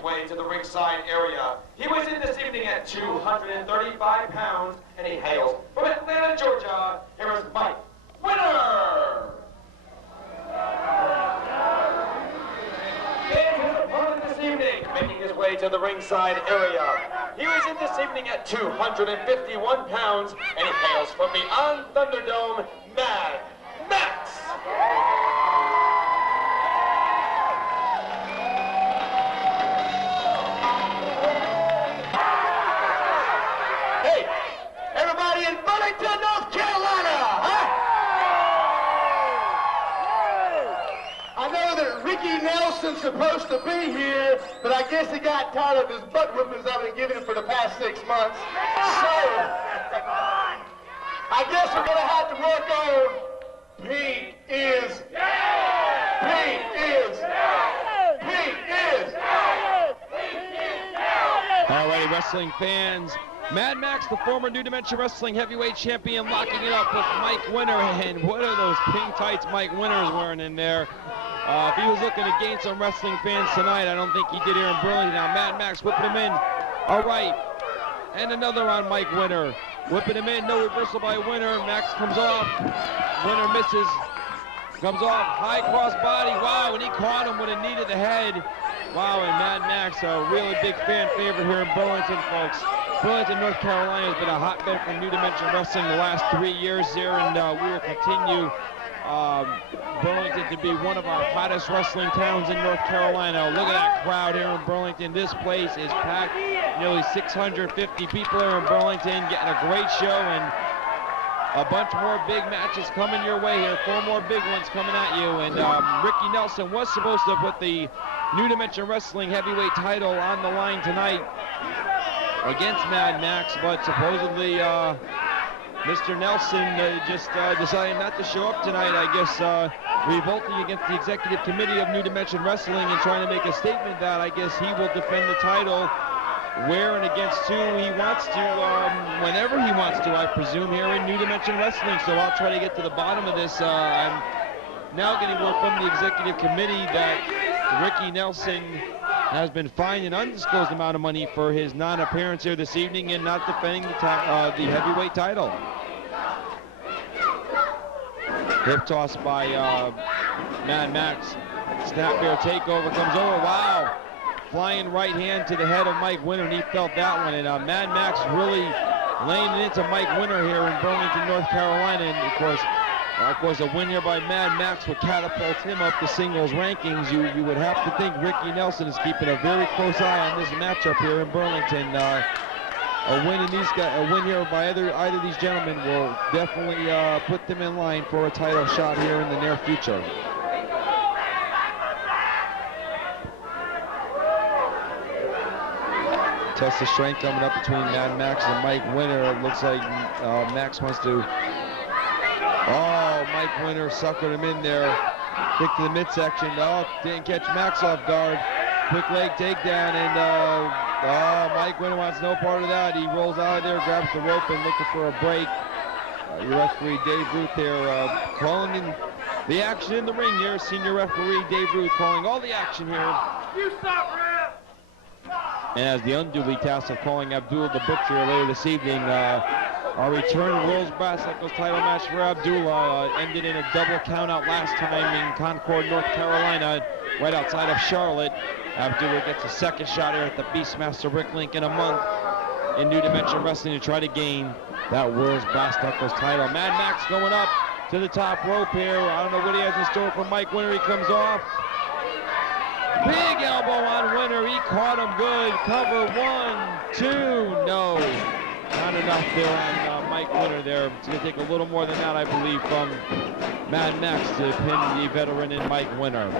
his way to the ringside area. He was in this evening at 235 pounds, and he hails from Atlanta, Georgia. Here is Mike Winner. And his opponent this evening, making his way to the ringside area. He was in this evening at 251 pounds, and he hails from beyond Thunderdome, Mad Maxx. Hey, everybody in Burlington, North Carolina, huh? I know that Ricky Nelson's supposed to be here, but I guess he got tired of his butt whippings I've been giving him for the past 6 months. So, I guess we're going to have to work on Pete is. Pete is. Pete is. All righty, wrestling fans. Mad Maxx, the former New Dimension Wrestling heavyweight champion, locking it up with Mike Winner. And what are those pink tights Mike Winner is wearing in there? If he was looking to gain some wrestling fans tonight, I don't think he did here in Burlington. Now Mad Maxx whipping him in. All right. And another on Mike Winner. Whipping him in. No reversal by Winner. Maxx comes off. Winner misses. Comes off. High cross body. Wow, and he caught him with a knee to the head. Wow, and Mad Maxx, a really big fan favorite here in Burlington, folks. Burlington, North Carolina has been a hotbed for New Dimension Wrestling the last 3 years there, and we will continue Burlington to be one of our hottest wrestling towns in North Carolina. Look at that crowd here in Burlington. This place is packed. Nearly 650 people here in Burlington, getting a great show, and a bunch more big matches coming your way here. 4 more big ones coming at you. And Ricky Nelson was supposed to put the New Dimension Wrestling heavyweight title on the line tonight against Mad Maxx, but supposedly Mr. Nelson just decided not to show up tonight, I guess, revolting against the executive committee of New Dimension Wrestling and trying to make a statement that I guess he will defend the title where and against who he wants to, whenever he wants to, I presume, here in New Dimension Wrestling. So I'll try to get to the bottom of this. I'm now getting word from the executive committee that Ricky Nelson has been fined an undisclosed amount of money for his non-appearance here this evening and not defending the heavyweight title. Hip toss by Mad Maxx. Snap bear takeover comes over. Wow. Flying right hand to the head of Mike Winner, and he felt that one. And Mad Maxx really laying it into Mike Winner here in Burlington, North Carolina. And of course, a win here by Mad Maxx would catapult him up the singles rankings. You would have to think Ricky Nelson is keeping a very close eye on this matchup here in Burlington. A win here by either of these gentlemen will definitely put them in line for a title shot here in the near future. Test of strength coming up between Mad Maxx and Mike Winner. It looks like Maxx wants to. Oh, Mike Winner suckered him in there. Kick to the midsection. Oh, didn't catch Maxx off guard. Quick leg takedown, and Mike Winner wants no part of that. He rolls out of there, grabs the rope, and looking for a break. Your referee Dave Ruth there calling in the action in the ring here. Senior referee Dave Ruth calling all the action here. You stop, ref! And as the unduly task of calling Abdul the Butcher later this evening, our return World's Brass Knuckles title match for Abdullah ended in a double countout last time in Concord, North Carolina, right outside of Charlotte. Abdullah gets a second shot here at the Beastmaster Rick Link in a month in New Dimension Wrestling to try to gain that World's Brass Knuckles title. Mad Maxx going up to the top rope here. I don't know what he has in store for Mike Winner. He comes off. Big elbow on Winner. He caught him good. Cover 1, 2. No. Not enough there on Mike Winner there. It's going to take a little more than that, I believe, from Mad Maxx to pin the veteran in Mike Winner.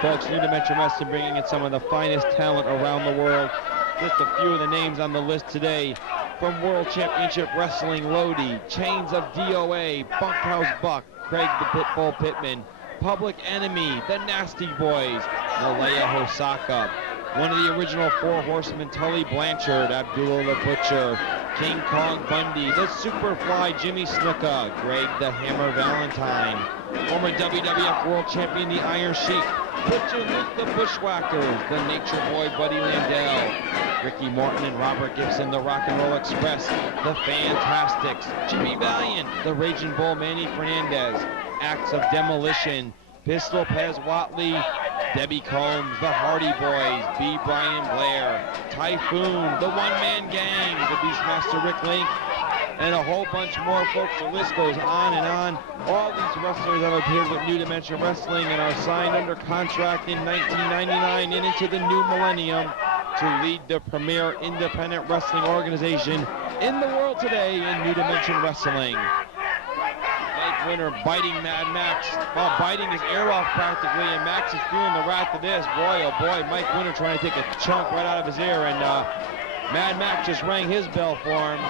Folks, New Dimension Wrestling bringing in some of the finest talent around the world. Just a few of the names on the list today. From World Championship Wrestling, Lodi, Chains of DOA, Bunkhouse Buck, Craig the Pitbull Pittman, Public Enemy, the Nasty Boys, Malaya Hosaka, one of the original 4 Horsemen, Tully Blanchard, Abdullah the Butcher, King Kong Bundy, the Superfly Jimmy Snuka, Greg the Hammer Valentine, former WWF World Champion, the Iron Sheik, Butcher Luke the Bushwhackers, the Nature Boy Buddy Landell, Ricky Morton and Robert Gibson, the Rock and Roll Express, the Fantastics, Jimmy Valiant, the Raging Bull Manny Fernandez, Acts of Demolition, Pistol Pez Watley, Debbie Combs, the Hardy Boys, B. Brian Blair, Typhoon, the One-Man Gang, the Beastmaster Rick Link, and a whole bunch more, folks. The list goes on and on. All these wrestlers have appeared with New Dimension Wrestling and are signed under contract in 1999 and into the new millennium to lead the premier independent wrestling organization in the world today in New Dimension Wrestling. Mike Winter biting Mad Max, well, biting his ear off practically, and Max is feeling the wrath of this. Boy, oh boy, Mike Winter trying to take a chunk right out of his ear, and Mad Max just rang his bell for him.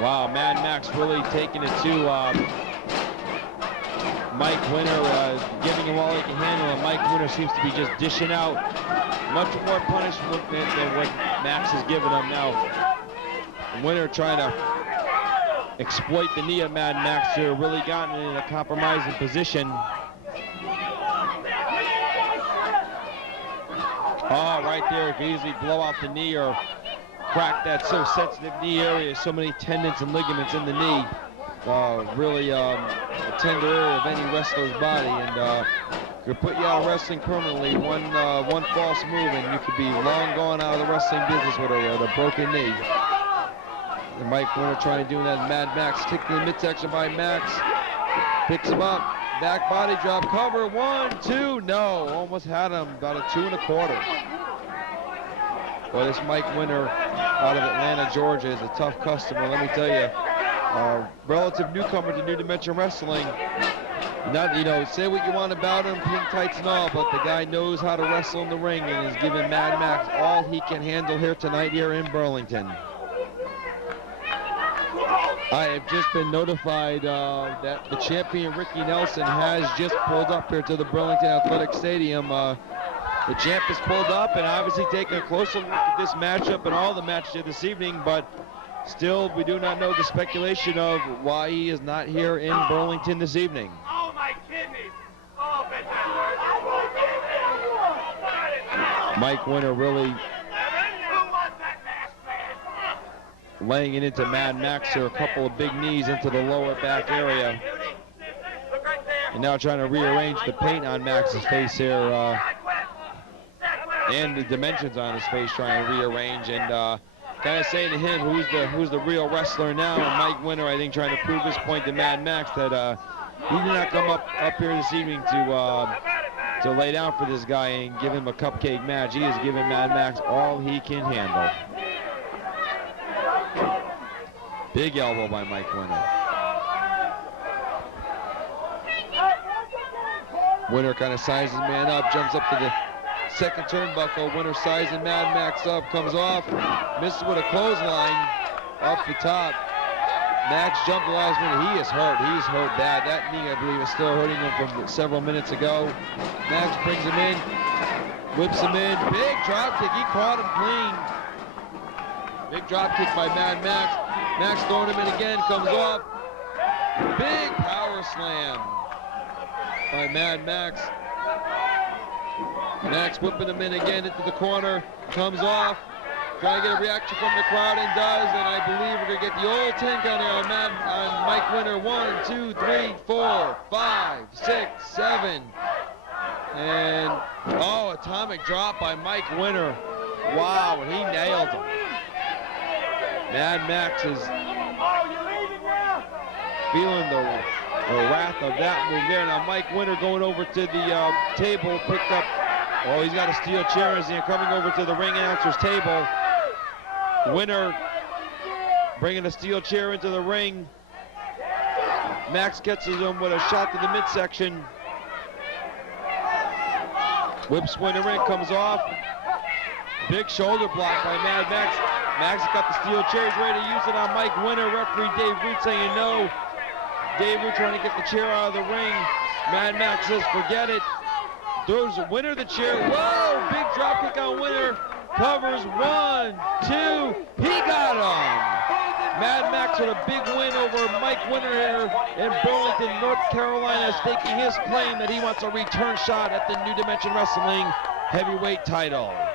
Wow, Mad Max really taking it to Mike Winter, giving him all he can handle, and Mike Winter seems to be just dishing out much more punishment than what Max has given him now. Winter trying to exploit the knee of Mad Max here, really gotten in a compromising position. Oh, right there, could easily blow out the knee or crack that so sensitive knee area, so many tendons and ligaments in the knee. Really a tender area of any wrestler's body, and could put you out of wrestling permanently. One false move and you could be long gone out of the wrestling business with a broken knee. And Mike Winter trying to do that. Mad Max kicked to the midsection by Max. Picks him up. Back body drop. Cover. 1, 2. No. Almost had him. About a 2 1/4. Well, this Mike Winter out of Atlanta, Georgia is a tough customer. Let me tell you. Relative newcomer to New Dimension Wrestling. Not, you know, say what you want about him, pink tights and all, but the guy knows how to wrestle in the ring and is giving Mad Max all he can handle here tonight here in Burlington. I have just been notified that the champion Ricky Nelson has just pulled up here to the Burlington Athletic Stadium. The champ has pulled up and obviously taking a closer look at this matchup and all the matches this evening, but still we do not know the speculation of why he is not here in Burlington this evening. Oh, my kidneys! Oh, Mike Winter really laying it into Mad Max here, a couple of big knees into the lower back area. And now trying to rearrange the paint on Max's face here, and the dimensions on his face, trying to rearrange and kind of saying to him who's the real wrestler now. And Mike Winter, I think, trying to prove his point to Mad Max that he did not come up here this evening to lay down for this guy and give him a cupcake match. He is giving Mad Max all he can handle. Big elbow by Mike Winter. Winter kind of sizes man up, jumps up to the second turnbuckle. Winter sizing Mad Max up, comes off, misses with a clothesline off the top. Max jumped the last minute. He is hurt. He's hurt bad. That knee, I believe, is still hurting him from several minutes ago. Max brings him in, whips him in. Big drop kick. He caught him clean. Big drop kick by Mad Max. Max throwing him in again, comes off. Big power slam by Mad Max. Max whipping him in again into the corner, comes off. Trying to get a reaction from the crowd, and does, and I believe we're going to get the old 10 count here on Mike Winter. 1, 2, 3, 4, 5, 6, 7. And, oh, atomic drop by Mike Winter. Wow, and he nailed him. Mad Max is feeling the wrath of that move there. Now Mike Winter going over to the table, picked up, oh, he's got a steel chair as he's coming over to the ring announcer's table. Winter bringing a steel chair into the ring. Max catches him with a shot to the midsection. Whips Winter in, comes off. Big shoulder block by Mad Max. Max got the steel chair, he's ready to use it on Mike Winter. Referee Dave Root saying no. Dave Root trying to get the chair out of the ring. Mad Max says forget it. Throws Winter the chair. Whoa, big drop kick on Winter. Covers 1, 2. He got him. Mad Maxx with a big win over Mike Winter here in Burlington, North Carolina, staking his claim that he wants a return shot at the New Dimension Wrestling heavyweight title.